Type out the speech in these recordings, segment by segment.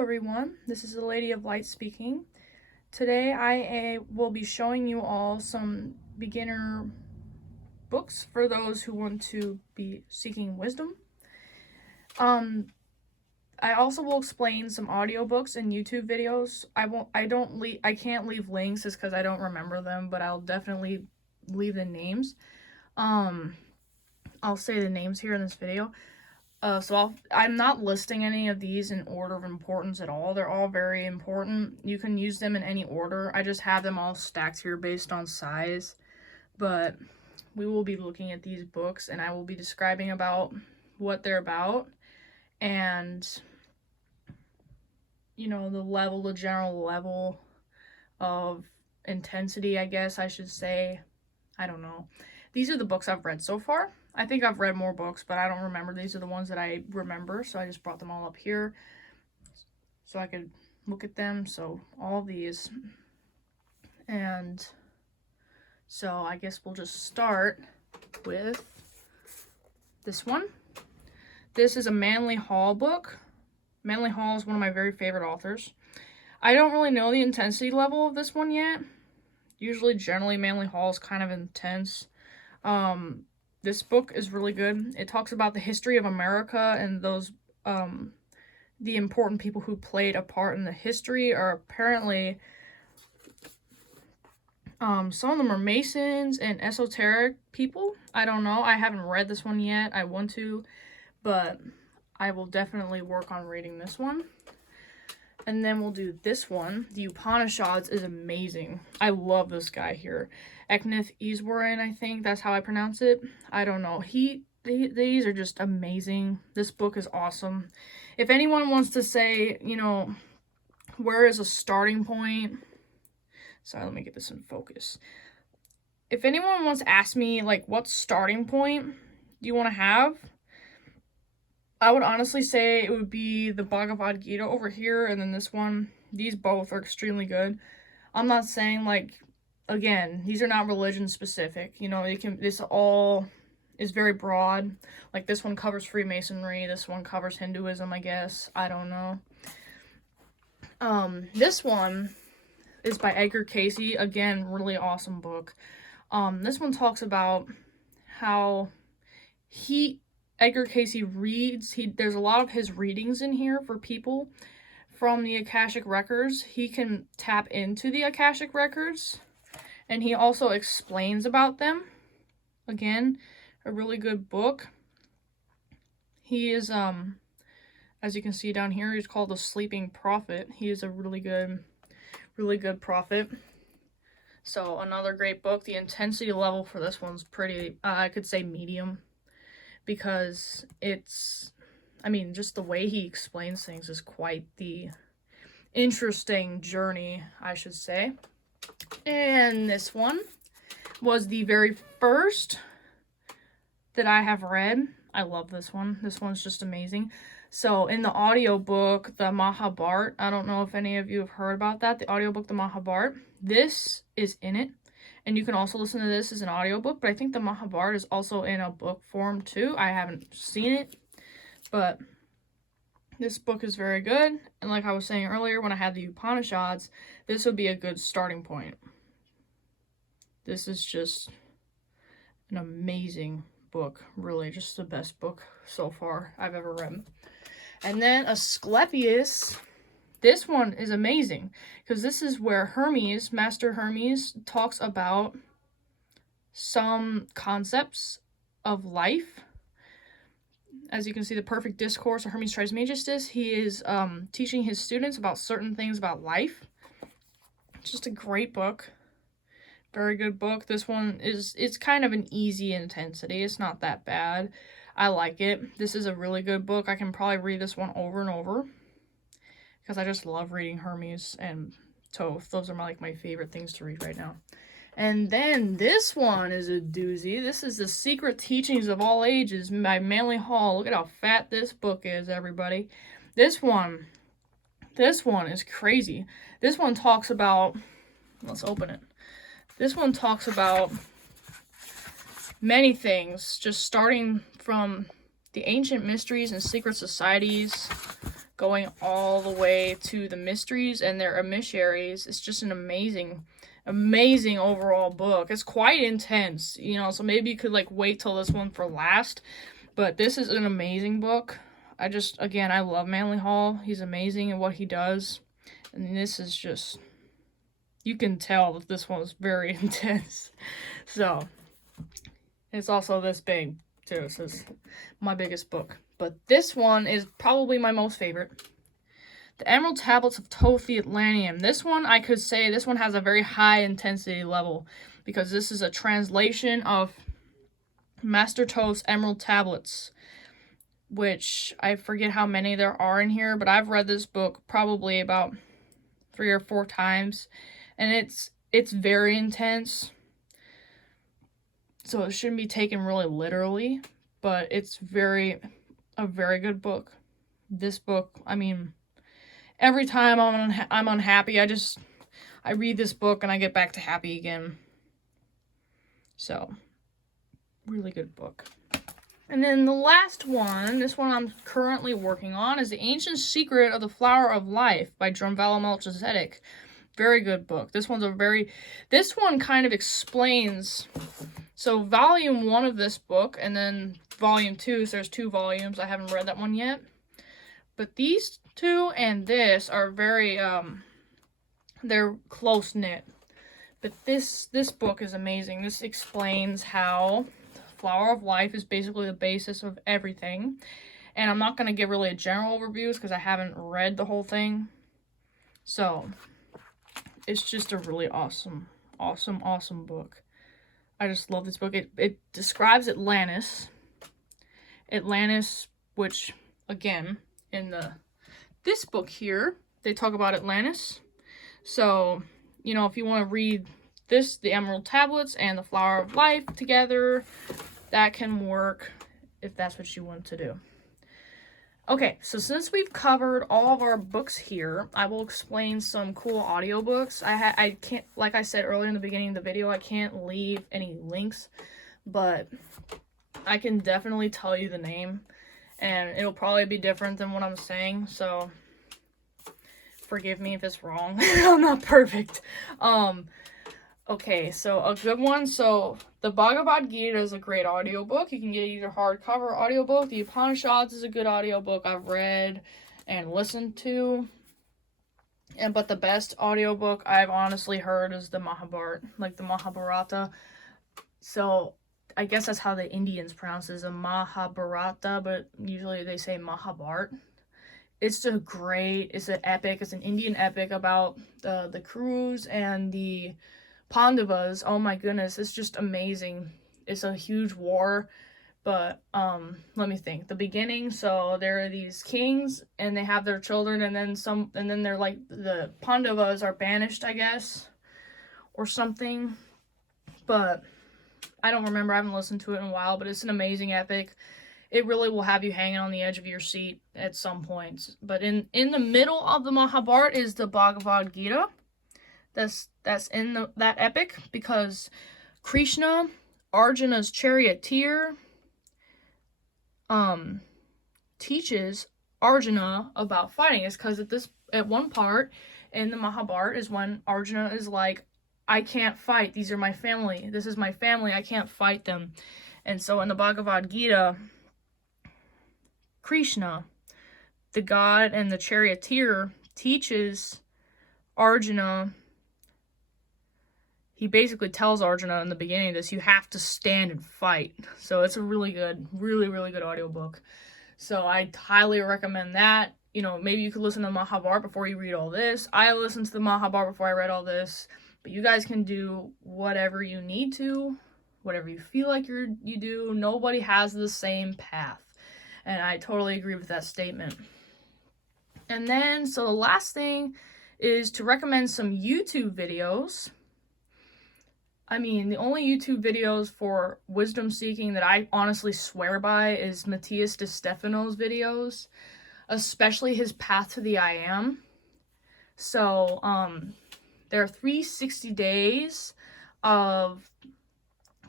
everyone, this is the Lady of Light speaking. Today I will be showing you all some beginner books for those who want to be seeking wisdom. I also will explain some audiobooks and YouTube videos. I can't leave links just because I don't remember them, but I'll definitely leave the names. I'll say the names here in this video. I'm not listing any of these in order of importance at all. They're all very important. You can use them in any order. I just have them all stacked here based on size. But we will be looking at these books and I will be describing about what they're about and, you know, the general level of intensity, I guess I should say. I don't know. These are the books I've read so far. I think I've read more books, but I don't remember. These are the ones that I remember, so I just brought them all up here so I could look at them. So all of these. And so I guess we'll just start with this one. This is a Manly Hall book. Manly Hall is one of my very favorite authors. I don't really know the intensity level of this one yet. Usually, generally, Manly Hall is kind of intense. This book is really good. It talks about the history of America and those, the important people who played a part in the history are apparently, some of them are Masons and esoteric people. I don't know. I haven't read this one yet. I want to, but I will definitely work on reading this one. And then we'll do this one. The Upanishads is amazing. I love this guy here. Eknath Easwaran, I think that's how I pronounce it. I don't know. These are just amazing. This book is awesome. If anyone wants to say, you know, where is a starting point? Sorry, let me get this in focus. If anyone wants to ask me, like, what starting point do you want to have? I would honestly say it would be the Bhagavad Gita over here and then this one. These both are extremely good. I'm not saying, like, again, these are not religion specific. You know, this all is very broad. Like, this one covers Freemasonry. This one covers Hinduism, I guess. I don't know. This one is by Edgar Cayce. Again, really awesome book. This one talks about how Edgar Cayce reads. There's a lot of his readings in here for people from the Akashic Records. He can tap into the Akashic Records, and he also explains about them. Again, a really good book. He is, as you can see down here, he's called the Sleeping Prophet. He is a really good prophet. So another great book. The intensity level for this one's pretty, I could say medium. Because just the way he explains things is quite the interesting journey, I should say. And this one was the very first that I have read. I love this one. This one's just amazing. So in the audiobook, the Mahabharata, I don't know if any of you have heard about that, the audiobook, the Mahabharata, this is in it. And you can also listen to this as an audiobook, but I think the Mahabharata is also in a book form too. I haven't seen it, but this book is very good. And like I was saying earlier, when I had the Upanishads, this would be a good starting point. This is just an amazing book. Really, just the best book so far I've ever read. And then Asclepius. This one is amazing because this is where Hermes, Master Hermes, talks about some concepts of life. As you can see, the Perfect Discourse of Hermes Trismegistus, he is teaching his students about certain things about life. It's just a great book. Very good book. This one it's kind of an easy intensity. It's not that bad. I like it. This is a really good book. I can probably read this one over and over. Because I just love reading Hermes and Thoth. Those are my favorite things to read right now. And then this one is a doozy. This is The Secret Teachings of All Ages by Manly Hall. Look at how fat this book is, everybody. This one is crazy. This one talks about, let's open it. This one talks about many things, just starting from the ancient mysteries and secret societies, going all the way to the mysteries and their emissaries. It's just an amazing overall book. It's quite intense, you know, so maybe you could like wait till this one for last. But this is an amazing book. I love Manly Hall. He's amazing at what he does. And this is just, you can tell that this one was very intense. So, it's also this big, too. This is my biggest book. But this one is probably my most favorite. The Emerald Tablets of Thoth the Atlantean. This one, I could say, this one has a very high intensity level, because this is a translation of Master Thoth's Emerald Tablets, which I forget how many there are in here, but I've read this book probably about 3 or 4 times, and it's very intense, so it shouldn't be taken really literally, but it's a very good book. This book, I mean, every time I'm unhappy, I read this book and I get back to happy again. So, really good book. And then the last one, this one I'm currently working on, is The Ancient Secret of the Flower of Life by Drunvalo Melchizedek. Very good book. This one kind of explains, so volume 1 of this book, and then volume 2, so there's 2 volumes. I haven't read that one yet. But these 2 and this are very, they're close-knit. But this book is amazing. This explains how Flower of Life is basically the basis of everything. And I'm not going to give really a general overview because I haven't read the whole thing. So, it's just a really awesome book. I just love this book. It describes Atlantis. Atlantis, which, again, in this book here, they talk about Atlantis. So, you know, if you want to read this, the Emerald Tablets and the Flower of Life together, that can work if that's what you want to do. Okay, so since we've covered all of our books here, I will explain some cool audiobooks. I can't, like I said earlier in the beginning of the video, I can't leave any links, but I can definitely tell you the name, and it'll probably be different than what I'm saying, so forgive me if it's wrong. I'm not perfect. Okay, so a good one. So the Bhagavad Gita is a great audiobook. You can get either hardcover or audiobook. The Upanishads is a good audiobook I've read and listened to. But the best audiobook I've honestly heard is the Mahabharata, like the Mahabharata. So I guess that's how the Indians pronounce it, is a Mahabharata, but usually they say Mahabharat. It's an epic. It's an Indian epic about the Kurus and the Pandavas. Oh my goodness, it's just amazing. It's a huge war, but let me think. The beginning, so there are these kings and they have their children, and then they're like, the Pandavas are banished, I guess, or something. But I don't remember. I haven't listened to it in a while, but it's an amazing epic. It really will have you hanging on the edge of your seat at some points. But in the middle of the Mahabharata is the Bhagavad Gita. That's in that epic, because Krishna, Arjuna's charioteer, teaches Arjuna about fighting. It's because at one part in the Mahabharata is when Arjuna is like, I can't fight. These are my family. This is my family. I can't fight them. And so in the Bhagavad Gita, Krishna, the god and the charioteer, teaches Arjuna. He basically tells Arjuna in the beginning of this, you have to stand and fight. So it's a really good audiobook. So I highly recommend that. You know, maybe you could listen to Mahabharata before you read all this. I listened to the Mahabharata before I read all this. But you guys can do whatever you need to, whatever you feel like you do. Nobody has the same path. And I totally agree with that statement. And then, so the last thing is to recommend some YouTube videos. I mean, the only YouTube videos for wisdom seeking that I honestly swear by is Matias de Stefano's videos, especially his Path to the I Am. So, there are 360 days of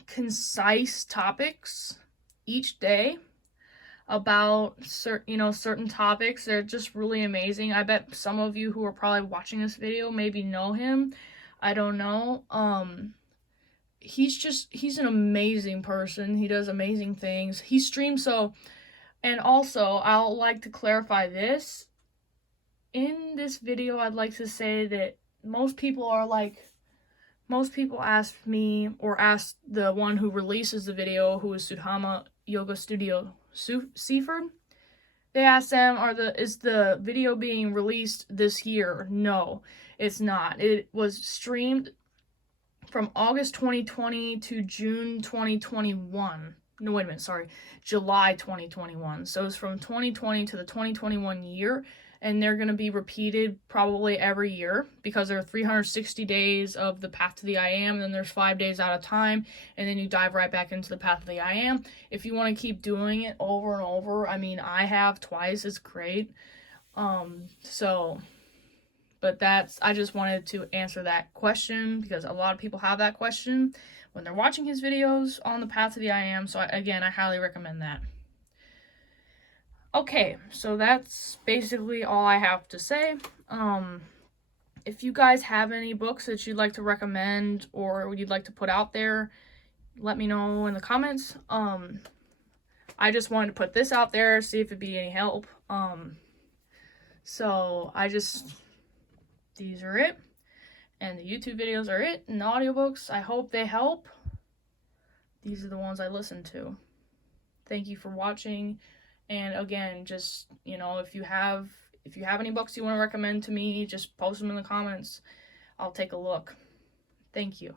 concise topics each day. about certain topics. They're just really amazing. I bet some of you who are probably watching this video maybe know him. I don't know. He's an amazing person. He does amazing things. He streams and also I'll like to clarify this. In this video, I'd like to say that most people ask me, or ask the one who releases the video, who is Sudhama Yoga Studio Seaford. They asked them, is the video being released this year? No, it's not. It was streamed from August 2020 to June 2021. No, wait a minute, sorry. July 2021. So it's from 2020 to the 2021 year, and they're going to be repeated probably every year because there are 360 days of the Path to the I Am, and then there's 5 days out of time, and then you dive right back into the Path to the I Am. If you want to keep doing it over and over, I mean, I have twice, it's great. But I just wanted to answer that question because a lot of people have that question when they're watching his videos on the Path to the I Am. So again, I highly recommend that. Okay, so that's basically all I have to say. If you guys have any books that you'd like to recommend or you'd like to put out there, let me know in the comments. I just wanted to put this out there, see if it'd be any help. These are it, and the YouTube videos are it, and the audiobooks, I hope they help. These are the ones I listen to. Thank you for watching, and again, just, if you have any books you want to recommend to me, just post them in the comments. I'll take a look. Thank you.